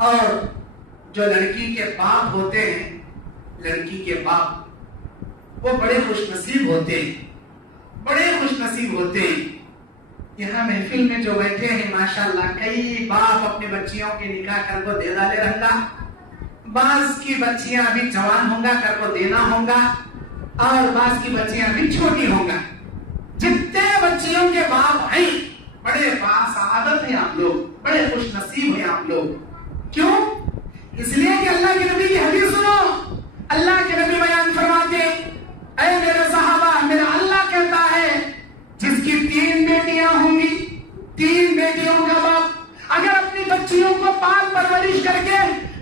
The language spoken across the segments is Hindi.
और जो लड़की के बाप होते हैं, लड़की के बाप, वो बड़े खुशनसीब होते हैं, बड़े खुशनसीब होते हैं। यहाँ महफिल में जो बैठे हैं माशाल्लाह, कई बाप अपने बच्चियों के निकाह कर को दे डाले रहता, बाज की बच्चियां अभी जवान होंगा कर को देना होगा, और बाज की बच्चियां अभी छोटी होंगा। जितने बच्चियों के बाप हैं बड़े बासादत हैं आप लोग, बड़े खुशनसीब हैं आप लोग। क्यों? इसलिए कि अल्लाह के नबी की हदीस सुनो। अल्लाह के नबी बयान फरमाते, ऐ मेरे सहाबा, मेरा अल्लाह कहता है जिसकी 3 बेटियां होंगी, 3 बेटियों का बाप अगर अपनी बच्चियों को पाल परवरिश करके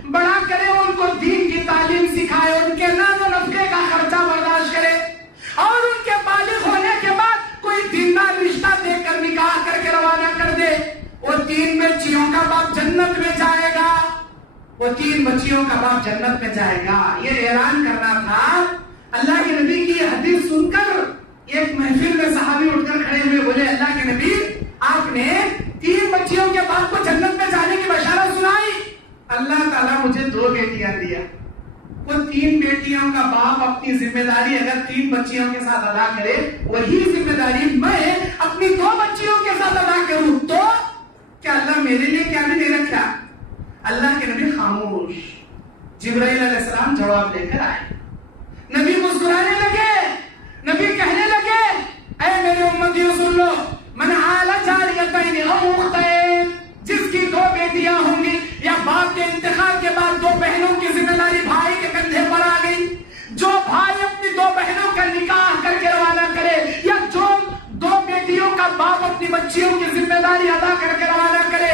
बड़ा करे, उनको दीन की तालीम सिखाए, उनके नानो नफके का खर्चा बर्दाश्त करे, और उनके बालिग होने के बाद कोई दीनदार रिश्ता देकर निकाह करके रवाना कर दे, वो 3 बच्चियों का बाप जन्नत में जाएगा, वो 3 बच्चियों का बाप जन्नत में जाएगा। ये ऐलान करना था। अल्लाह के नबी की हदीस सुनकर एक महफिल में सहाबी उठकर खड़े हुए, बोले अल्लाह के नबी, आपने 3 बच्चियों के बाप को जन्नत में जाने की बशारत सुनाई। अल्लाह ताला मुझे 2 बेटियां दिया। वो 3 बेटियों का बाप अपनी जिम्मेदारी अगर 3 बच्चियों के साथ अदा करे, वही जिम्मेदारी मैं अपनी 2 बच्चियों के साथ अदा करूं, तो क्या अल्लाह मेरे लिए क्या भी नहीं रखा? अल्लाह के नबी खामोश। जिब्राइल अलैहिस्सलाम जवाब लेकर आए। नबी मुस्कुराने लगे, नबी कहने लगे, ऐ मेरे उम्मतियों सुन लो, मन आला जारियतैन औ उख्तैन, जिसकी 2 बेटियां होंगी या बाप के इंतकाल के बाद 2 बहनों की जिम्मेदारी भाई के कंधे पर आ गई, जो भाई अपनी 2 बहनों का निकाह करके रवाना करे, या जो 2 बेटियों का बाप अपनी बच्चियों की जिम्मेदारी अदा करके रवाना करे,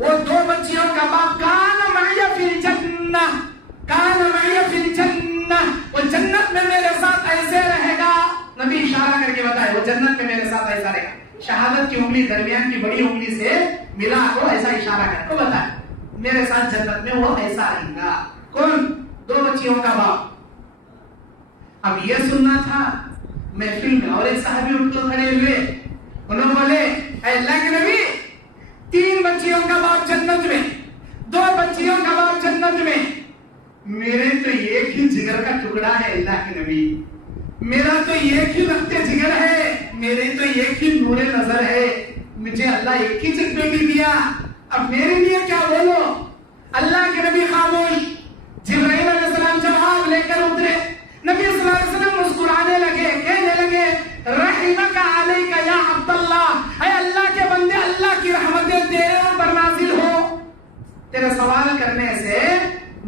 वो 2 बच्चियों का बाप कान मइया फिल जन्नह, कान मइया फिल जन्नह, वो जन्नत में मेरे साथ ऐसे रहेगा। नबी इशारा करके बताए, वो जन्नत में मेरे साथ ऐसा रहेगा। शहादत की उंगली दरमियान की बड़ी उंगली से मिला को ऐसा इशारा करके बताए, मेरे साथ जन्नत में वो ऐसा रहेगा। कौन? 2 बच्चियों का बाप। अब ये सुनना था महफिल में, और एक साहबी उठकर खड़े हुए, उन्होंने बोले, अल्लाह के नबी, 3 बच्चियों का बाप जन्नत में, 2 बच्चियों का बाप जन्नत में, मेरे तो एक ही जिगर का टुकड़ा है अल्लाह के नबी, मेरा तो एक ही रखते जिगर है, मेरे तो एक ही नूरे नजर है, मुझे अल्लाह एक ही चित बेटी दिया, अब मेरे लिए क्या बोलो? अल्लाह के नबी खामोश। जिब्राइल अलैहिस्सलाम जवाब लेकर उतरे। नबी सल्लल्लाहु अलैहि वसल्लम मुस्कुराने लगे, कहने लगे, रहमका अलैका या अब्दुल्लाह, ऐ अल्लाह के बंदे, अल्लाह की रहमतें तेरे पर नाजिल हो। तेरे सवाल करने से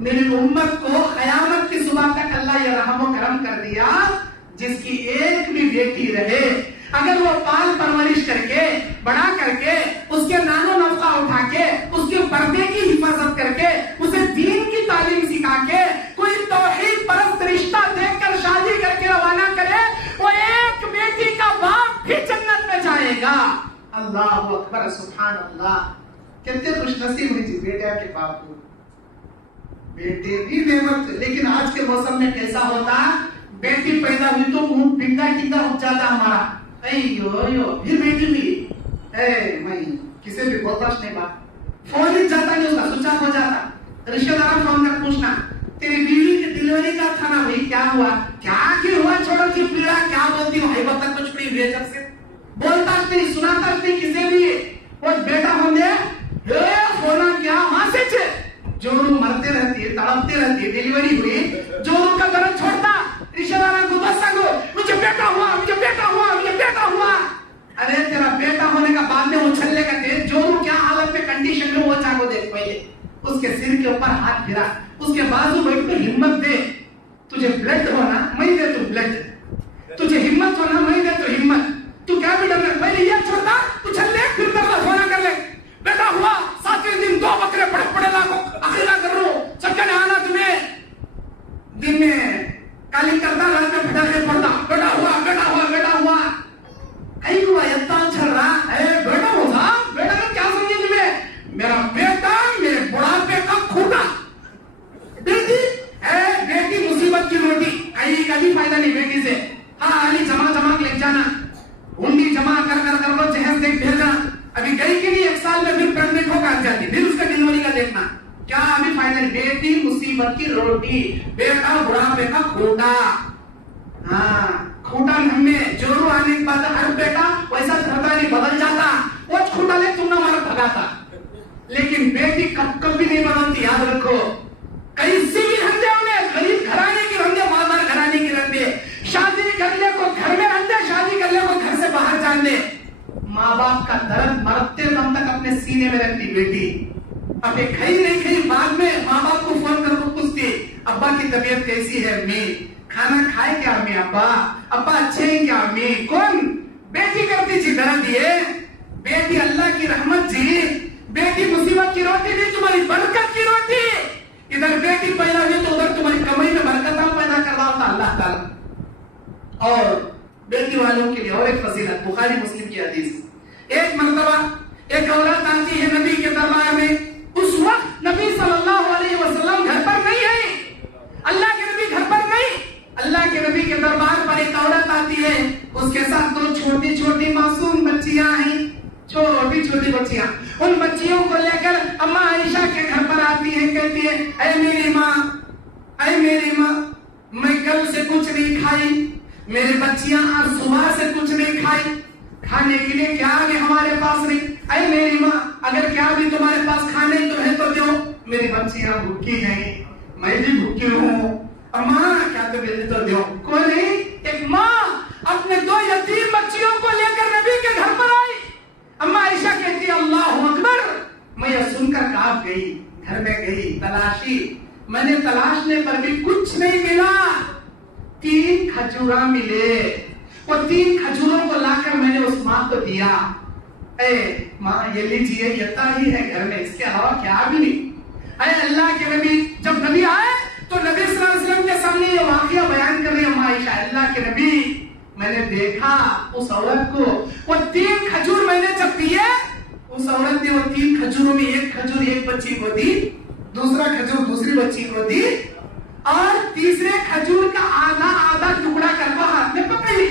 मेरी उम्मत को क़यामत की सुबह तक अल्लाह ये रहम व करम कर दिया, जिसकी एक भी बेटी रहे, अगर वो पाल परवरिश करके बड़ा करके उसके नानो नफका उठा के उसके पर्दे की हिफाजत करके उसे दीन की तालीम सिखा के कोई तौहीद परस्त रिश्ता देखकर शादी करके रवाना करे, वो एक बेटी का बाप भी जन्नत में जाएगा। अल्लाहु अकबर, सुभान अल्लाह। कितने खुशनसीब हुई थी बेटे के बाप को। बेटे भी नेमत, लेकिन आज के मौसम में कैसा होता, बेटी पैदा हुई तो मुंह पिंगा टिंगा उठ जाता हमारा, यो फिर बेटी हुई, मैं किसी भी बर्दाश्त नहीं बात, फोन ही जाता नहीं, उसका स्विच ऑफ हो जाता। रिश्तेदार फोन कर पूछना, तेरी बीवी की डिलीवरी का था ना भाई, क्या हुआ? क्या क्यों हुआ? छोड़ो की पीड़ा, क्या बोलती हो? भाई बता कुछ पड़ी हुई जब से बोलता नहीं, सुनाता नहीं किसी भी, वो बेटा होंगे फोना क्या वहां से जोरू मरते रहती है, तड़पती रहती है, डिलीवरी हुई, जोरू का दर्द छोड़ता, रिश्तेदार को बस सांगो, मुझे बेटा हुआ, मुझे बेटा हुआ, मुझे बेटा हुआ। अरे तेरा बेटा होने का बाद में उछलने का तेज जोरू क्या हालत में कंडीशन में वो चाको देख, पहले उसके सिर के ऊपर हाथ फिरा, उसके बाजू बैठ कर हिम्मत दे, तुझे ब्लड होना मैं दे तू ब्लड, तुझे हिम्मत होना मैं दे तू हिम्मत, तू क्या भी डरना, पहले ये छोड़ता उछल ले, फिर कर होना कर ले, बेटा हुआ 7वें दिन 2 बकरे पड़े लाखों अकेला कर रो, चक्कर आना तुम्हें, दिन में काली करता, रात में फटाके पड़ता, बेटा हुआ, बेटा हुआ, बेटा हुआ, कहीं हुआ इतना चल रहा है, बेटा होगा, बेटा का क्या समझे तुम्हें, मेरा बेटा मेरे बुढ़ापे का खूटा, बेटी है, बेटी मुसीबत की रोटी, कभी फायदा नहीं बेटी से, हाँ अली जमा ले जाना, हुंडी जमा कर लो, जहेज देख भेजना, अभी गई कि नहीं, 1 साल में फिर प्रेग्नेंट होकर आ जाती, फिर उसका डिलीवरी का देखना। कहा अभी फाइनल, बेटी मुसीबत की रोटी, बेटा बुढ़ापे का खूंटा। हाँ, खूंटा हमें जोरू आने के बाद हर बेटा वैसा धरता नहीं, बदल जाता। वो खूंटा ले तुम ना मार भगाता, लेकिन बेटी कभी नहीं बदलती, याद रखो। कैसे भी रंधे उन्हें, गरीब घराने की रंधे, मालदार घराने की रंधे, शादी करने को घर में रंधे, शादी करने को घर से बाहर जान दे। माँ बाप का दर्द मरते दम तक अपने सीने में रखती बेटी। अब ये खाई नहीं खाई, बाद में माँ बाप को फोन करके पूछती अब्बा की तबीयत कैसी है अम्मी, खाना खाए क्या अम्मी, अब्बा अच्छे हैं क्या अम्मी। कौन? बेटी करती जी दर्द ये। बेटी अल्लाह की रहमत जी, बेटी मुसीबत की रोटी नहीं, तुम्हारी बरकत की रोटी। इधर बेटी पैदा हुई तो उधर तुम्हारी कमाई में बरकत पैदा कर रहा होता अल्लाह ताला। और बेटी वालों के लिए और एक फजीलत, बुखारी मुस्लिम की हदीस, एक मर्तबा एक औरत आती है नबी के दरबार में। उस वक्त नबी सल्लल्लाहु अलैहि वसल्लम घर पर नहीं है, अल्लाह के नबी घर पर नहीं। अल्लाह के नबी के दरबार पर एक औरत आती है, उसके साथ दो छोटी छोटी मासूम बच्चियां हैं, छोटी छोटी बच्चियां। उन बच्चियों को लेकर अम्मा आयशा के घर पर आती है, कहती है ऐ मेरी माँ, मैं कल से कुछ नहीं खाई, मेरी बच्चियां आज सुबह से कुछ नहीं खाई, खाने के लिए क्या भी हमारे पास नहीं। ऐ मेरी माँ, अगर क्या भी तुम्हारे पास खाने तो है तो दो, मेरी बच्चियां भूखी हैं, मैं भी भूखी हूँ। अम्मा क्या तो दे तो दो। कोई नहीं, एक माँ अपने दो यतीम बच्चियों को लेकर नबी के घर पर आई। अम्मा आयशा कहती अल्लाहु अकबर, मैं यह सुनकर कांप गई, घर में गई, तलाशी, मैंने तलाशने पर भी कुछ नहीं मिला। 3 खजूरा मिले, वो 3 खजूरों को लाकर मैंने उस माँ को दिया। ए माँ ये लीजिए, यता ही है घर में, इसके अलावा क्या भी नहीं। अरे अल्लाह के नबी, जब नबी आए तो नबी सल्लल्लाहु अलैहि वसल्लम के सामने ये वाकया बयान कर रही है अम्मा आयशा, अल्लाह के नबी मैंने देखा उस औरत को, वो 3 खजूर मैंने जब दिए, उस औरत ने वो 3 खजूरों में एक खजूर एक बच्ची को दी, दूसरा खजूर दूसरी बच्ची को दी, और तीसरे खजूर का आधा आधा टुकड़ा करके हाथ में पकड़ ली।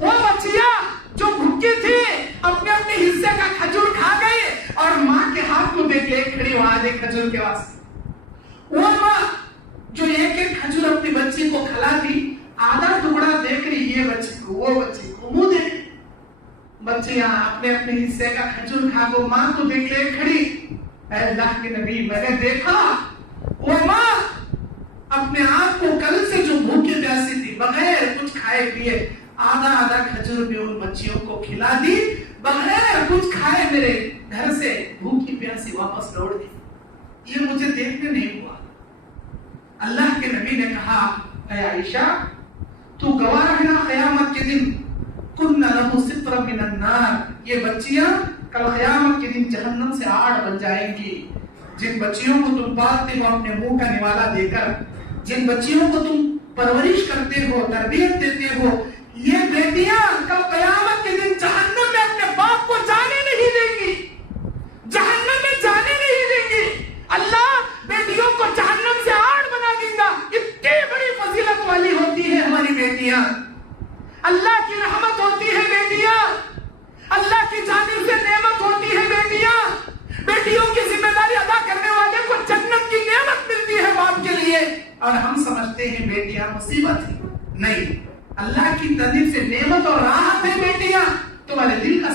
वो बच्चियां जो भूखी थी अपने अपने हिस्से का खजूर खा गई, और माँ के हाथ में देख ले खड़ी वहां आधे खजूर के वास्ते। वो माँ जो एक एक खजूर अपनी बच्ची को खिलाती, आधा टुकड़ा देख रही, ये बच्ची को वो बच्ची को मुंह देख, बच्चियां अपने अपने हिस्से का खजूर खा को माँ को देख ले खड़ी। अल्लाह के नबी मैंने देखा वो माँ अपने आप को कल से जो भूखी प्यासी थी, बगैर कुछ खाए पिए आधा आधा खजूर भी उन बच्चियों को खिला दी, बगैर कुछ खाए मेरे घर से भूखी प्यासी वापस लौट दी। ये मुझे देखने नहीं हुआ। अल्लाह के नबी ने कहा ऐ आयशा, तू गवाह है ना क़यामत के दिन, कुन्ना लहु सित्रा मिनन नार, ये बच्चियां कल क़यामत के दिन जहन्नम से आड़ बन जाएंगी। जिन बच्चियों को तुम पालते हो अपने मुंह का निवाला देकर, जिन बच्चियों को तुम परवरिश करते हो, तरबियत देते हो, ये बेटियां कल क़यामत के दिन जहन्नम में अपने बाप को जाने नहीं देंगी, जहन्नम में जाने नहीं देंगी। अल्लाह बेटियों को जहन्नम से आड़ बना देगा। इतनी बड़ी फजीलत वाली होती है हमारी बेटियां, अल्लाह की रहमत होती है बेटियां, अल्लाह की जानिब से नेमत होती है बेटियां। बेटियों की जिम्मेदारी अदा करने वाले को जन्नत की नेमत मिलती है बाप के लिए, और हम समझते हैं बेटियां मुसीबत है। नहीं, अल्लाह की तरफ से नेमत और राहत है बेटियां। तुम्हारे दिल का